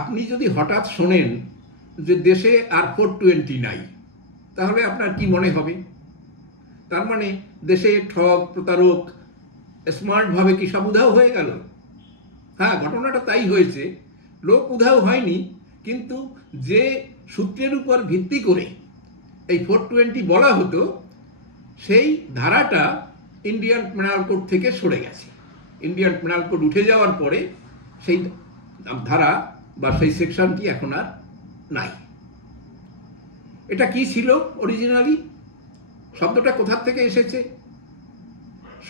আপনি যদি হঠাৎ শোনেন যে দেশে আর ফোর টোয়েন্টি নাই, তাহলে আপনার কি মনে হবে? তার মানে দেশে ঠক প্রতারক স্মার্টভাবে কি সব উধাও হয়ে গেল? হ্যাঁ ঘটনাটা তাই হয়েছে। লোক উধাও হয়নি, কিন্তু যে সূত্রের উপর ভিত্তি করে এই ফোর টোয়েন্টি বলা হতো, সেই ধারাটা ইন্ডিয়ান পেনাল কোড থেকে সরে গেছে। ইন্ডিয়ান পেনাল কোড উঠে যাওয়ার পরে সেই ধারা বা সেই সেকশনটি এখন আর নাই। এটা কি ছিল অরিজিনালি শব্দটা কোথার থেকে এসেছে?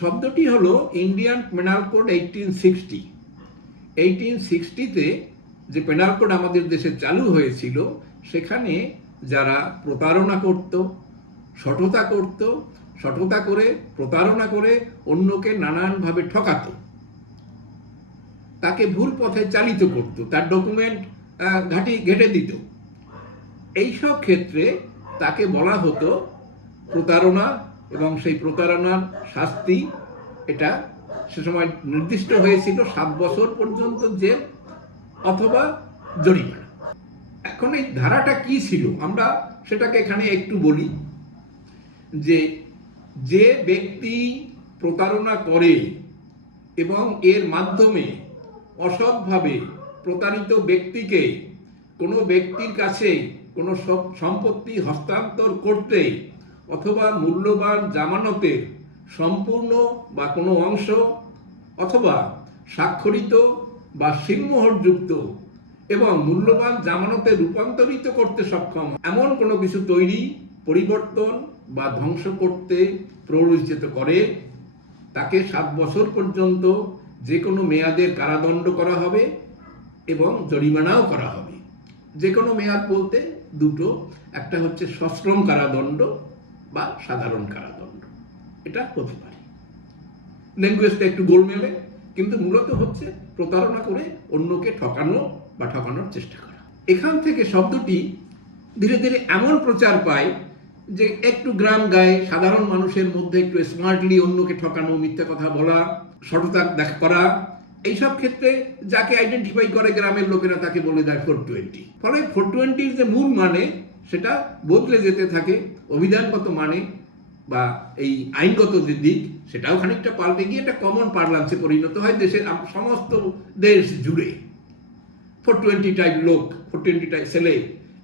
শব্দটি হলো Indian penal code eighteen sixty eighteen সিক্সটিতে যে পেনাল কোড আমাদের দেশে চালু হয়েছিল, সেখানে যারা প্রতারণা করত সঠতা করত সঠতা করে প্রতারণা করে অন্যকে নানানভাবে ঠকাতো। তাকে ভুল পথে চালিত করত, তার ডকুমেন্ট ঘাটি ঘেটে দিত। এইসব ক্ষেত্রে তাকে বলা হতো প্রতারণা এবং সেই প্রতারণার শাস্তি এটা সে সময় নির্দিষ্ট হয়েছিল সাত বছর পর্যন্ত জেল অথবা জরিমানা। এখন এই ধারাটা কি ছিল? আমরা সেটাকে এখানে একটু বলি যে যে ব্যক্তি প্রতারণা করে এবং এর মাধ্যমে অসৎভাবে প্রতারিত ব্যক্তিকে কোনো ব্যক্তির কাছে কোনো সম্পত্তি হস্তান্তর করতে অথবা মূল্যবান জামানতের সম্পূর্ণ বা কোনো অংশ অথবা স্বাক্ষরিত বা সিলমোহরযুক্ত এবং মূল্যবান জামানতে রূপান্তরিত করতে সক্ষম, এমন কোনো কিছু তৈরি, পরিবর্তন বা ধ্বংস করতে প্ররোচিত করে, তাকে সাত বছর পর্যন্ত যে কোনো মেয়াদের কারাদণ্ড করা হবে এবং জরিমানাও করা হবে। যে কোনো মেয়াদ বলতে দুটো, একটা হচ্ছে সশ্রম কারাদণ্ড বা সাধারণ কারাদণ্ড। এটা হতে পারে। ল্যাঙ্গুয়েজটা একটু গোলমেলে, কিন্তু মূলত হচ্ছে প্রতারণা করে অন্যকে ঠকানো বা ঠকানোর চেষ্টা করা। এখান থেকে শব্দটি ধীরে ধীরে এমন প্রচার পায় যে একটু গ্রাম গায়ে সাধারণ মানুষের মধ্যে একটু স্মার্টলি অন্যকে ঠকানো, মিথ্যা কথা বলা, সততা দেখা করা, এইসব ক্ষেত্রে যাকে আইডেন্টিফাই করে গ্রামের লোকেরা তাকে বলে দেয় ফোর টোয়েন্টি ফলে ফোর টোয়েন্টির যে মূল মানে সেটা বদলে যেতে থাকে, অভিধানগত মানে বা এই আইনগত যে দিক, সেটাও খানিকটা পাল্টে গিয়ে একটা কমন পার্লান্সে পরিণত হয় দেশের সমস্ত দেশ জুড়ে। ফোর টোয়েন্টি টাইপ লোক ফোর টোয়েন্টি টাইপ ছেলে,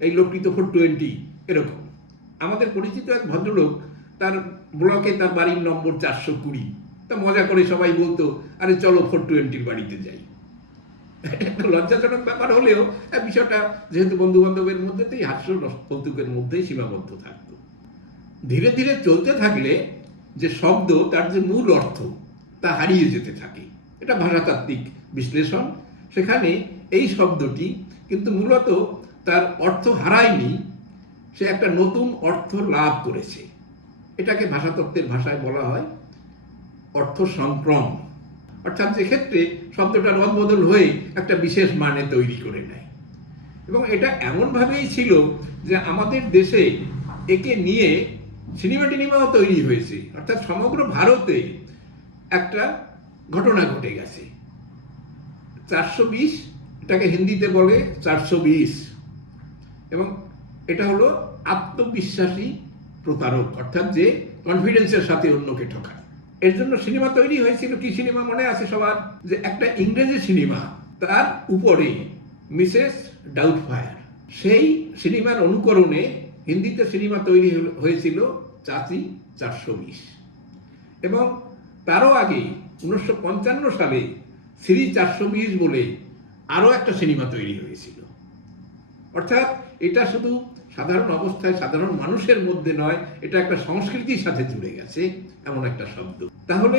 এই লোকটি তো ফোর টোয়েন্টি এরকম। আমাদের পরিচিত এক ভদ্রলোক, তার ব্লকে তার বাড়ির নম্বর চারশো কুড়ি। তা মজা করে সবাই বলতো, আরে চলো ফোর টোয়েন্টির বাড়িতে যাই। লজ্জাজনক ব্যাপার হলেও বিষয়টা যেহেতু বন্ধু বান্ধবের মধ্যে তো এই হাস্য কৌতুকের মধ্যেই সীমাবদ্ধ থাকতো। ধীরে ধীরে চলতে থাকলে যে শব্দ, তার যে মূল অর্থ, তা হারিয়ে যেতে থাকে। এটা ভাষাতাত্ত্বিক বিশ্লেষণ। সেখানে এই শব্দটি কিন্তু মূলত তার অর্থ হারায়নি সে একটা নতুন অর্থ লাভ করেছে। এটাকে ভাষাতত্ত্বের ভাষায় বলা হয় অর্থ সংক্রম। অর্থাৎ যেক্ষেত্রে শব্দটা রদবদল হয়ে একটা বিশেষ মানে তৈরি করে নেয়। এবং এটা এমনভাবেই ছিল যে আমাদের দেশে একে নিয়ে সিনেমা টিনেমাও তৈরি হয়েছে। অর্থাৎ সমগ্র ভারতে একটা ঘটনা ঘটে গেছে। চারশো বিশ, এটাকে হিন্দিতে বলে চারশো বিশ। এবং এটা হলো আত্মবিশ্বাসী প্রতারক, অর্থাৎ যে কনফিডেন্সের সাথে অন্যকে ঠকায়। এর জন্য সিনেমা তৈরি হয়েছিল, কি সিনেমা মনে আছে সবার? যে একটা ইংরেজি সিনেমা, তার উপরে মিসেস ডাউটফায়ার। সেই সিনেমার অনুকরণে হিন্দিতে সিনেমা তৈরি হয়েছিল চাচি চারশো বিশ। এবং তারও আগে উনিশশো পঞ্চান্ন সালে শ্রী চারশো বিশ বলে আরও একটা সিনেমা তৈরি হয়েছিল। অর্থাৎ এটা শুধু সাধারণ অবস্থায় সাধারণ মানুষের মধ্যে নয়, এটা একটা সংস্কৃতির সাথে জুড়ে গেছে, এমন একটা শব্দ। তাহলে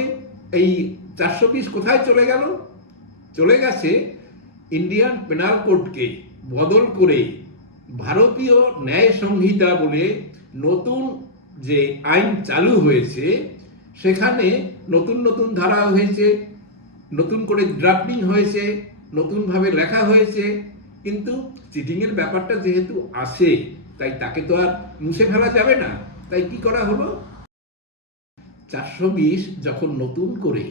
এই চারশো পিস কোথায় চলে গেল? চলে গেছে ইন্ডিয়ান পেনাল কোডকে বদল করে ভারতীয় ন্যায় সংহিতা বলে নতুন যে আইন চালু হয়েছে, সেখানে নতুন নতুন ধারা হয়েছে, নতুন করে ড্রাফটিং হয়েছে, নতুনভাবে লেখা হয়েছে, কিন্তু চিটিংয়ের ব্যাপারটা যেহেতু আসে তাই তাকে তো আর মুছে ফেলা যাবে না। তাই কি করা হলো? চারশো বিশ যখন নতুন করে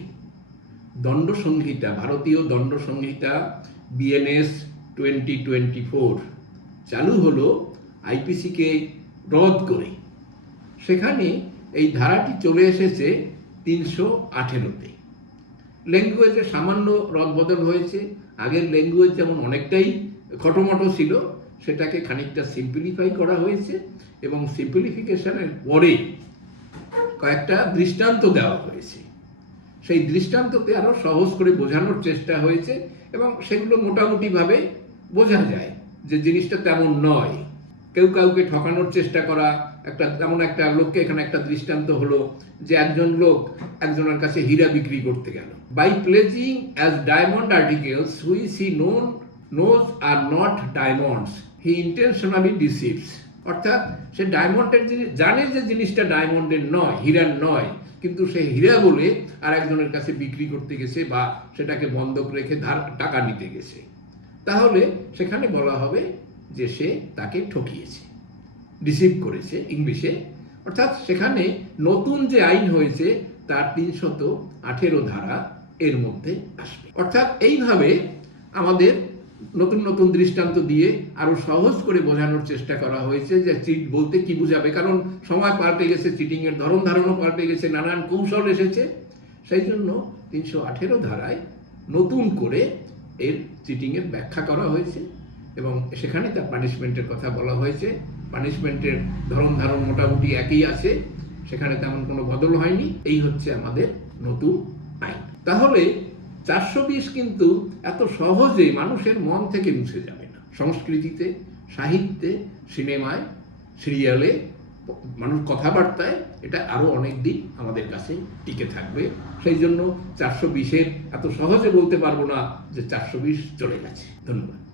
দণ্ড সংহিতা, ভারতীয় দণ্ড সংহিতা বিএনএস টোয়েন্টি টোয়েন্টি ফোর চালু হলো আইপিসিকে রদ করে। সেখানে এই ধারাটি চলে এসেছে তিনশো আঠেরোতে। ল্যাঙ্গুয়েজে সামান্য রদবদল হয়েছে। আগের ল্যাঙ্গুয়েজ যেমন অনেকটাই খটোমটো ছিল সেটাকে খানিকটা সিম্পলিফাই করা হয়েছে এবং সিম্পলিফিকেশনের পরে কয়েকটা দৃষ্টান্ত দেওয়া হয়েছে। সেই দৃষ্টান্ততে আরও সহজ করে বোঝানোর চেষ্টা হয়েছে এবং সেগুলো মোটামুটিভাবে বোঝা যায় যে জিনিসটা তেমন নয়। কেউ কাউকে ঠকানোর চেষ্টা করা, একটা তেমন একটা লোককে এখানে একটা দৃষ্টান্ত হলো যে একজন লোক একজনের কাছে হীরা বিক্রি করতে গেল। By pledging as diamond articles which he known knows are not diamonds he intentionally deceives অর্থাৎ সে ডায়মন্ডের জিনিস জানে যে জিনিসটা ডায়মন্ডের নয়, হীরার নয়, কিন্তু সে হীরা বলে আর একজনের কাছে বিক্রি করতে গেছে বা সেটাকে বন্ধক রেখে ধার টাকা নিতে গেছে। তাহলে সেখানে বলা হবে যে সে তাকে ঠকিয়েছে ডিসিভ করেছে ইংলিশে। অর্থাৎ সেখানে নতুন যে আইন হয়েছে, তার তিনশত আঠেরো ধারা এর মধ্যে আসবে। অর্থাৎ এইভাবে আমাদের নতুন নতুন দৃষ্টান্ত দিয়ে আরও সহজ করে বোঝানোর চেষ্টা করা হয়েছে যে চিট বলতে কি বুঝাবে। কারণ সময় পাল্টে গেছে চিটিং এর ধরন ধারণও পাল্টে গেছে, নানান কৌশল এসেছে। সেই জন্য তিনশো আঠেরো ধারায় নতুন করে এর চিটিং এর ব্যাখ্যা করা হয়েছে এবং সেখানে তার পানিশমেন্টের কথা বলা হয়েছে। পানিশমেন্টের ধরন ধারণ মোটামুটি একই আছে, সেখানে তেমন কোনো বদল হয়নি। এই হচ্ছে আমাদের নতুন আইন। তাহলে চারশো বিশ কিন্তু এত সহজে মানুষের মন থেকে মুছে যাবে না। সংস্কৃতিতে, সাহিত্যে, সিনেমায়, সিরিয়ালে, মানুষ কথাবার্তায় এটা আরও অনেক দিন আমাদের কাছে টিকে থাকবে। সেই জন্য চারশো বিশের এত সহজে বলতে পারব না যে চারশো বিশ চলে গেছে। ধন্যবাদ।